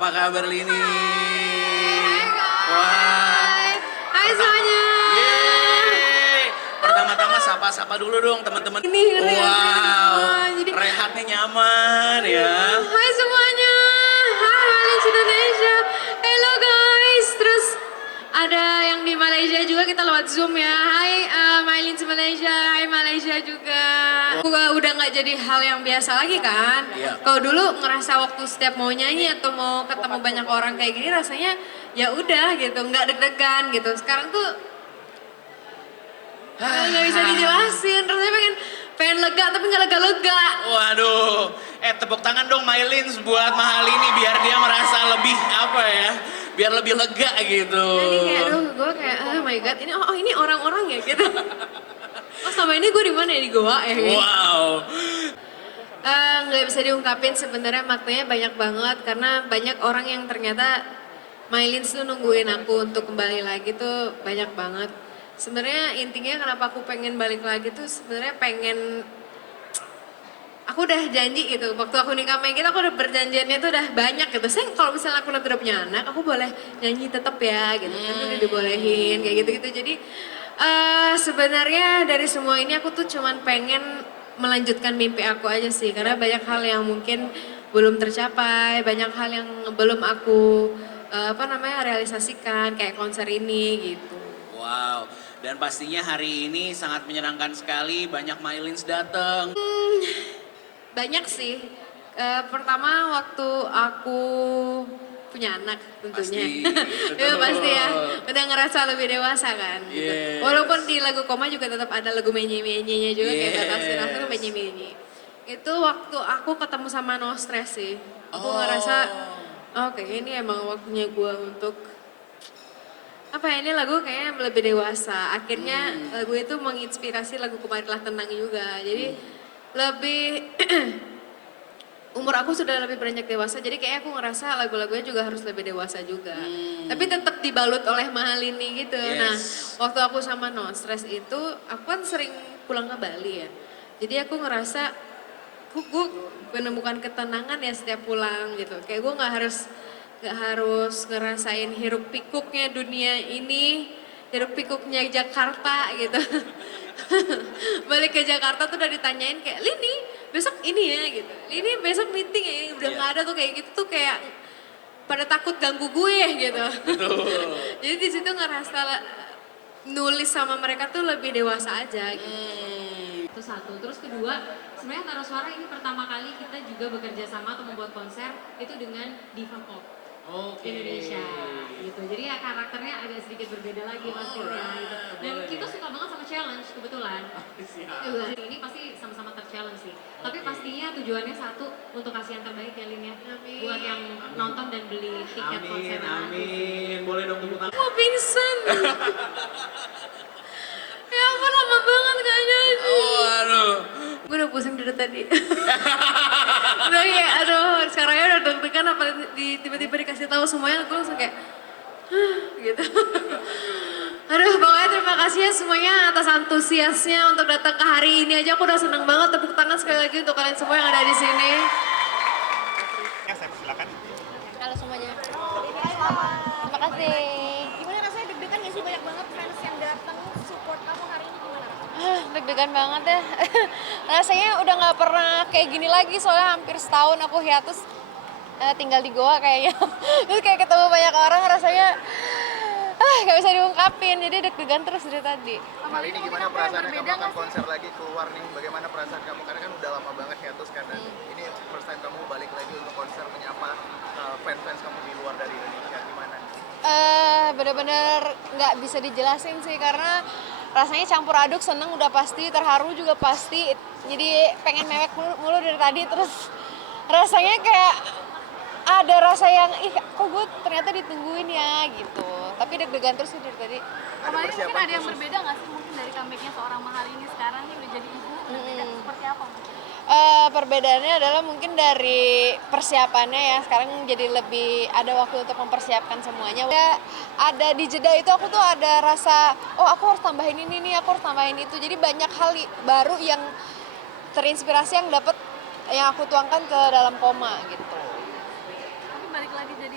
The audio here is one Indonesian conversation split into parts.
Apa kabar Lini? Hai Wah. guys. Hai semuanya. Yeay. Pertama-tama sapa-sapa dulu dong teman-teman. Ini ngeri, Wow. jadi Rehatnya nyaman ya. hai semuanya. Hai Malaysia Indonesia. Hello guys. Terus ada yang di Malaysia juga, kita lewat Zoom ya. Hai Mailin Malaysia. Hai Malaysia juga. Udah nggak jadi hal yang biasa lagi kan. Iya. Kalau dulu ngerasa waktu setiap mau nyanyi atau mau ketemu banyak orang kayak gini rasanya ya udah gitu, nggak deg-degan gitu. Sekarang tuh nggak bisa dijelasin, rasanya pengen lega tapi nggak lega-lega. Waduh. Tepuk tangan dong Mailin buat Mahalini biar dia merasa lebih apa ya? Biar lebih lega gitu. Jadi kayak aduh, gue kayak oh my god, ini orang-orang ya gitu. Oh selama ini gue di mana ya, di Goa ya? Wow. Nggak bisa diungkapin sebenarnya, maknanya banyak banget karena banyak orang yang ternyata Mailin tuh nungguin aku untuk kembali lagi tuh banyak banget. Sebenarnya intinya kenapa aku pengen balik lagi tuh sebenarnya pengen, aku udah janji gitu waktu aku nikah sama kita, aku udah berjanjiannya tuh udah banyak gitu. Saya kalau misalnya aku nanti udah punya anak, aku boleh nyanyi tetap ya gitu kan, udah dibolehin kayak gitu-gitu. Jadi sebenarnya dari semua ini aku tuh cuman pengen melanjutkan mimpi aku aja sih, karena banyak hal yang mungkin belum tercapai, banyak hal yang belum aku realisasikan kayak konser ini gitu. Wow. Dan pastinya hari ini sangat menyenangkan sekali, banyak Mailins datang. Banyak sih. Pertama waktu aku punya anak tentunya. Pasti, Ya betul. pasti ya. Udah ngerasa lebih dewasa kan. Gitu. Yes. Walaupun di lagu Koma juga tetap ada lagu menye-menyenya juga kayak kata Yes. Sirah tuh menye-menye. Itu waktu aku ketemu sama No Stress sih. Aku ngerasa oke, ini emang waktunya gue untuk apa ya, ini lagu kayaknya lebih dewasa. Akhirnya lagu itu menginspirasi lagu Kemarilah Tenang juga. Jadi lebih umur aku sudah lebih beranjak dewasa, jadi kayak aku ngerasa lagu-lagunya juga harus lebih dewasa juga. Tapi tetap dibalut oleh Mahalini gitu. Nah, Yes. waktu aku sama No Stress itu, aku kan sering pulang ke Bali ya. Jadi aku ngerasa, gue menemukan ketenangan ya setiap pulang gitu. Kayak gue nggak harus ngerasain hiruk pikuknya dunia ini, hiruk pikuknya Jakarta gitu. Balik ke Jakarta tuh udah ditanyain kayak, Lini besok ini ya gitu, Lini besok meeting ya, udah nggak ada tuh kayak gitu tuh, kayak pada takut ganggu gue gitu. Betul. Jadi di situ ngerasa nulis sama mereka tuh lebih dewasa aja gitu. Itu satu. Terus kedua, sebenarnya Tara Suara ini pertama kali kita juga bekerja sama atau membuat konser itu dengan diva pop Indonesia gitu. Jadi ya karakternya agak sedikit berbeda lagi pastinya gitu. Dan kita suka banget sama challenge kebetulan. Siap. Ini pasti sama-sama ter-challenge sih. Tapi pastinya tujuannya satu, untuk kasih yang terbaik ya Lin ya. Buat yang nonton dan beli tiket konser nanti. Amin. Boleh dong tepuk tangan. Mau pingsan. Ya ampun, lama banget gak nyanyi. Waduh. Gue udah pusing dari tadi. Udah kayak aduh, sekarang ya udah deg-degan apa tiba-tiba dikasih tahu semuanya, gue langsung kayak gitu. Aduh, pokoknya terima kasih ya semuanya atas antusiasnya untuk datang ke hari ini aja. Aku udah seneng banget, tepuk tangan sekali lagi untuk kalian semua yang ada di sini. Ya, saya persilakan. Halo semuanya. Terima kasih. Gimana rasanya, deg-degan gak sih, banyak banget fans yang datang support kamu hari ini, gimana? Deg-degan banget ya. Rasanya udah nggak pernah kayak gini lagi, soalnya hampir setahun aku hiatus tinggal di Goa kayaknya. Terus kayak ketemu banyak orang, rasanya nggak bisa diungkapin. Jadi deg-degan terus dari tadi. Kali ini gimana perasaannya kamu akan konser lagi keluar nih? Bagaimana perasaan kamu? Karena kan udah lama banget hiatus kan. Dan ini first time kamu balik lagi untuk konser menyapa fans-fans kamu di luar dari Indonesia. Gimana? Bener-bener nggak bisa dijelasin sih, karena rasanya campur aduk, seneng udah pasti, terharu juga pasti. Jadi pengen mewek mulu dari tadi, terus rasanya kayak ada rasa yang kok gue ternyata ditungguin ya gitu. Tapi deg-degan terus sih dari tadi. Kemarin mungkin ada yang berbeda gak sih, mungkin dari comebacknya seorang Mahalini sekarang nih udah jadi ibu, berbeda seperti apa mungkin? Perbedaannya adalah mungkin dari persiapannya ya, sekarang jadi lebih ada waktu untuk mempersiapkan semuanya. Ada di jeda itu aku tuh ada rasa, oh aku harus tambahin ini nih, aku harus tambahin itu. Jadi banyak hal baru yang terinspirasi yang dapat, yang aku tuangkan ke dalam Koma gitu. Tapi balik lagi jadi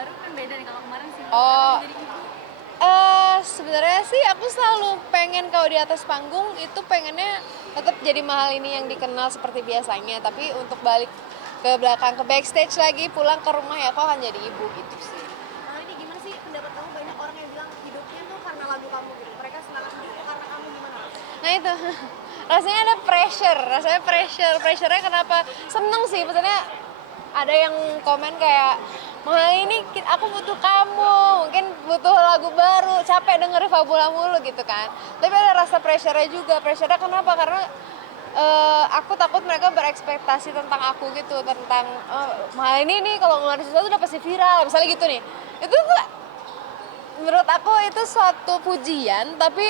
baru kan beda nih kalau kemarin single Oh. jadi ibu. Sebenarnya sih aku selalu pengen kalau di atas panggung itu pengennya tetap jadi Mahal ini yang dikenal seperti biasanya, tapi untuk balik ke belakang ke backstage lagi pulang ke rumah ya aku akan jadi ibu gitu sih. Nah ini gimana sih pendapat kamu, banyak orang yang bilang hidupnya tuh karena lagu kamu gitu, mereka senang hidup tuh karena kamu, gimana? Nah itu rasanya ada pressure-nya kenapa seneng sih, maksudnya ada yang komen kayak Mahal ini aku butuh kamu, mungkin butuh lagu baru, capek denger Fabula mulu gitu kan. Tapi ada rasa pressure-nya juga, pressure-nya kenapa? Karena aku takut mereka berekspektasi tentang aku gitu, tentang Mahal ini nih kalau ngeluarin sesuatu udah pasti viral, misalnya gitu nih. Itu tuh menurut aku itu suatu pujian, tapi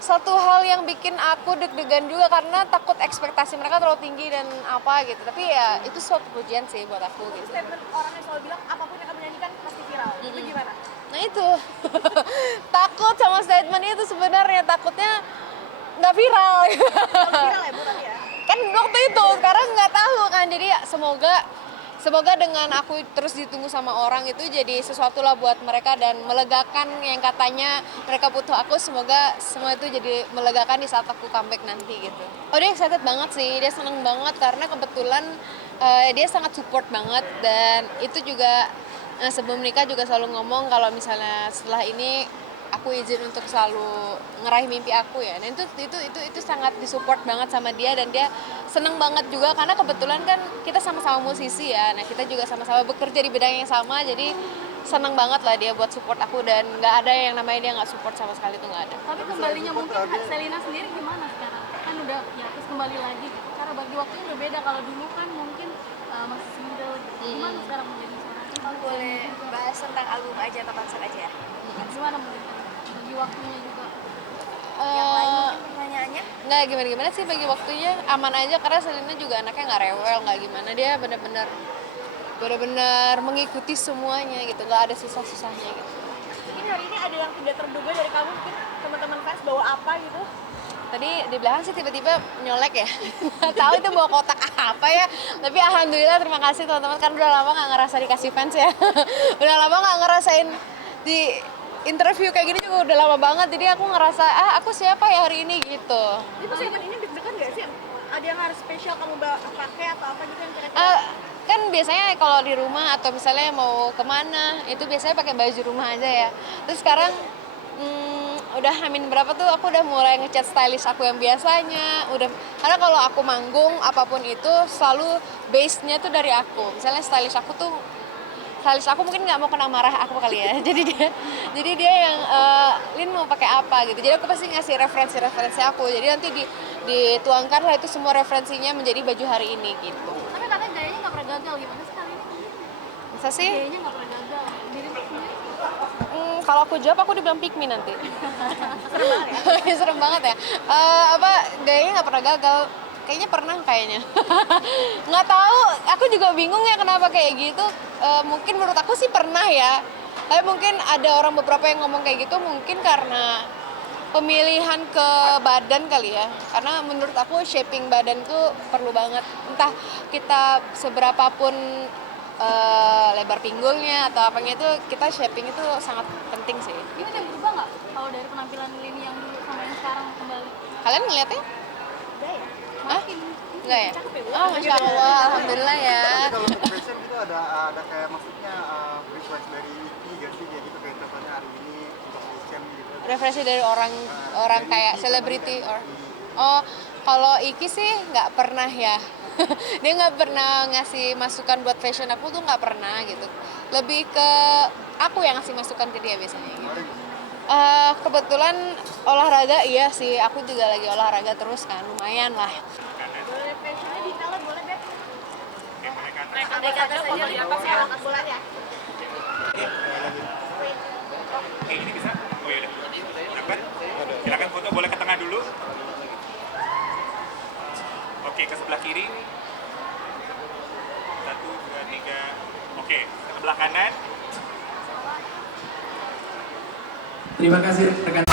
satu hal yang bikin aku deg-degan juga karena takut ekspektasi mereka terlalu tinggi dan apa gitu. Tapi ya itu suatu pujian sih buat aku gitu. Statement orang yang selalu bilang apapun yang kamu nyanyikan pasti viral, itu gimana? Nah itu takut sama statement itu, sebenarnya takutnya nggak viral. Viral ya Bu tapi ya? Kan waktu itu, sekarang nggak tahu kan. Jadi ya, semoga dengan aku terus ditunggu sama orang itu jadi sesuatu lah buat mereka dan melegakan yang katanya mereka butuh aku. Semoga semua itu jadi melegakan di saat aku comeback nanti gitu. Oh dia excited banget sih, dia seneng banget karena kebetulan dia sangat support banget, dan itu juga sebelum nikah juga selalu ngomong kalau misalnya setelah ini aku izin untuk selalu ngeraih mimpi aku ya. Dan itu sangat disupport banget sama dia, dan dia seneng banget juga karena kebetulan kan kita sama-sama musisi ya. Nah kita juga sama-sama bekerja di bidang yang sama, jadi seneng banget lah dia buat support aku, dan nggak ada yang namanya dia nggak support sama sekali, itu nggak ada. Tapi kembalinya mungkin Selina sendiri gimana sekarang? Kan udah ya terus kembali lagi gitu. Karena bagi waktunya udah beda, kalau dulu kan mungkin masih single gitu. Gimana sekarang menjadi seorang? Boleh bahas tentang album aja atau konser aja ya? Gimana mungkin bagi waktunya juga? Yang lain mungkin pertanyaannya? Nggak gimana-gimana sih bagi waktunya, aman aja karena Selina juga anaknya nggak rewel, nggak gimana, dia benar-benar mengikuti semuanya gitu, nggak ada susah-susahnya gitu. Mungkin hari ini ada yang tidak terduga dari kamu, mungkin teman-teman fans bawa apa gitu? Tadi di belakang sih tiba-tiba nyolek ya, nggak tahu itu bawa kotak apa ya, tapi alhamdulillah terima kasih teman-teman, kan udah lama nggak ngerasa dikasih fans ya. Udah lama nggak ngerasain di interview kayak gini juga, udah lama banget, jadi aku ngerasa aku siapa ya hari ini gitu. Ini persiapan ini deg-degan nggak sih? Ada yang harus spesial kamu pakai atau apa gitu yang kira-kira? Kan biasanya kalau di rumah atau misalnya mau kemana itu biasanya pakai baju rumah aja ya. Terus sekarang udah hamin berapa tuh aku udah mulai ngecat stylist aku yang biasanya, karena kalau aku manggung apapun itu selalu base-nya tuh dari aku. Misalnya stylist aku mungkin nggak mau kena marah aku kali ya. jadi dia yang Lin mau pakai apa gitu. Jadi aku pasti ngasih referensi aku. Jadi nanti dituangkan lah itu semua referensinya menjadi baju hari ini gitu. Tapi katanya gayanya nggak pernah gagal, gimana sih kali ini? Masa sih? Gayanya nggak pernah gagal. Dirimu sendiri? Kalau aku jawab aku dibilang pick me nanti. Serem banget ya. Gayanya nggak pernah gagal. Kayaknya pernah kayaknya. Nggak tahu, aku juga bingung ya kenapa kayak gitu. Mungkin menurut aku sih pernah ya. Tapi mungkin ada orang beberapa yang ngomong kayak gitu mungkin karena pemilihan ke badan kali ya. Karena menurut aku shaping badan tuh perlu banget. Entah kita seberapapun lebar pinggulnya atau apanya itu, kita shaping itu sangat penting sih. Ini ada yang berubah nggak kalau dari penampilan Lini yang dulu sama yang sekarang kembali? Kalian ngeliatnya? Udah ya? Makin Enggak ya? Cakep ya, Bu? Oh, Masya Allah, Alhamdulillah ya. Tapi kalau untuk fashion itu ada kayak maksudnya request dari Iki gak sih kayak gitu, kayak contohnya hari ini untuk fashion gitu. Referensi dari orang kayak selebriti kalau Iki sih nggak pernah ya. Dia nggak pernah ngasih masukan buat fashion aku tuh, nggak pernah gitu. Lebih ke aku yang ngasih masukan ke dia biasanya gitu. Kebetulan olahraga iya sih, aku juga lagi olahraga terus kan, lumayan lah. Boleh fashionnya detailnya boleh Beb? Naik ke atas aja di atas ya. Angkat bola ya? Oke, ini bisa? Oh iya udah. Silakan. Silakan foto, boleh ke tengah dulu. Oke, ke sebelah kiri. 1, 2, 3. Oke, ke sebelah kanan. Terima kasih rekan.